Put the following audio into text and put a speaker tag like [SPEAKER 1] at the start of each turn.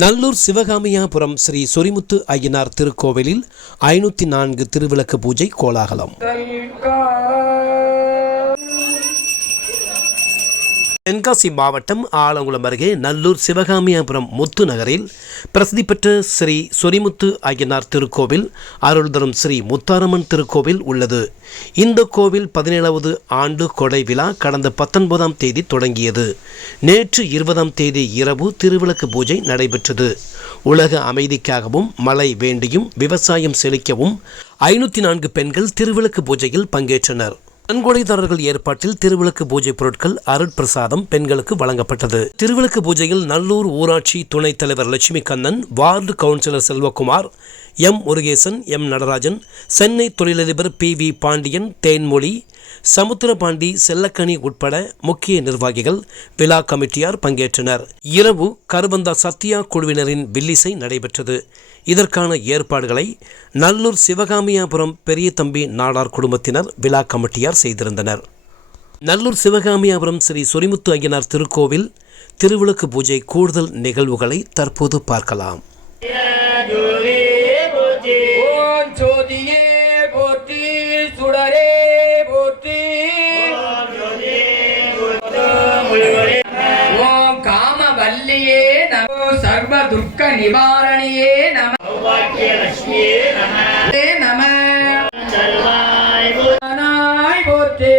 [SPEAKER 1] நல்லூர் சிவகாமியாபுரம் ஸ்ரீ சொரிமுத்து ஐயனார் திருக்கோவிலில் ஐநூற்றி நான்கு திருவிளக்கு பூஜை கோலாகலம். தென்காசி மாவட்டம் ஆலங்குளம் அருகே நல்லூர் சிவகாமியாபுரம் முத்து நகரில் பிரசித்தி பெற்ற ஸ்ரீ சொரிமுத்து ஐயனார் திருக்கோவில் அருள் தரும் ஸ்ரீ முத்தாரம்மன் திருக்கோவில் உள்ளது. இந்த கோவில் பதினேழாவது ஆண்டு கொடை விழா கடந்த பத்தொன்பதாம் தேதி தொடங்கியது. நேற்று இருபதாம் தேதி இரவு திருவிளக்கு பூஜை நடைபெற்றது. உலக அமைதிக்காகவும் மழை வேண்டியும் விவசாயம் செழிக்கவும் ஐநூற்றி நான்கு பெண்கள் திருவிளக்கு பூஜையில் பங்கேற்றனர். நன்கொடைதாரர்கள் ஏற்பாட்டில் திருவிளக்கு பூஜை பொருட்கள் அருட்பிரசாதம் பெண்களுக்கு வழங்கப்பட்டது. திருவிளக்கு பூஜையில் நல்லூர் ஊராட்சி துணைத் தலைவர் Lakshmi Kannan ward councillor Selvakumar M Murugesan M Natarajan Chennai தொழிலதிபர் பி வி பாண்டியன் தேன்மொழி சமுத்திரபாண்டி செல்லக்கனி உட்பட முக்கிய நிர்வாகிகள் விழா கமிட்டியார் பங்கேற்றனர். இரவு கருவந்தா சத்யா குழுவினரின் வில்லிசை நடைபெற்றது. இதற்கான ஏற்பாடுகளை நல்லூர் சிவகாமியாபுரம் பெரிய தம்பி நாடார் குடும்பத்தினர் விழா கமிட்டியார் செய்திருந்தனர். நல்லூர் சிவகாமியாபுரம் ஸ்ரீ சொரிமுத்து ஐயனார் திருக்கோவில் திருவிளக்கு பூஜை கூடுதல் நிகழ்வுகளை தற்போது பார்க்கலாம்.
[SPEAKER 2] சௌபாகியலக்ஷ்மியே நமோ சர்வ துர்க்க நிவாரணியே நம சௌபாகியலக்ஷ்மியே நம நம போற்றே.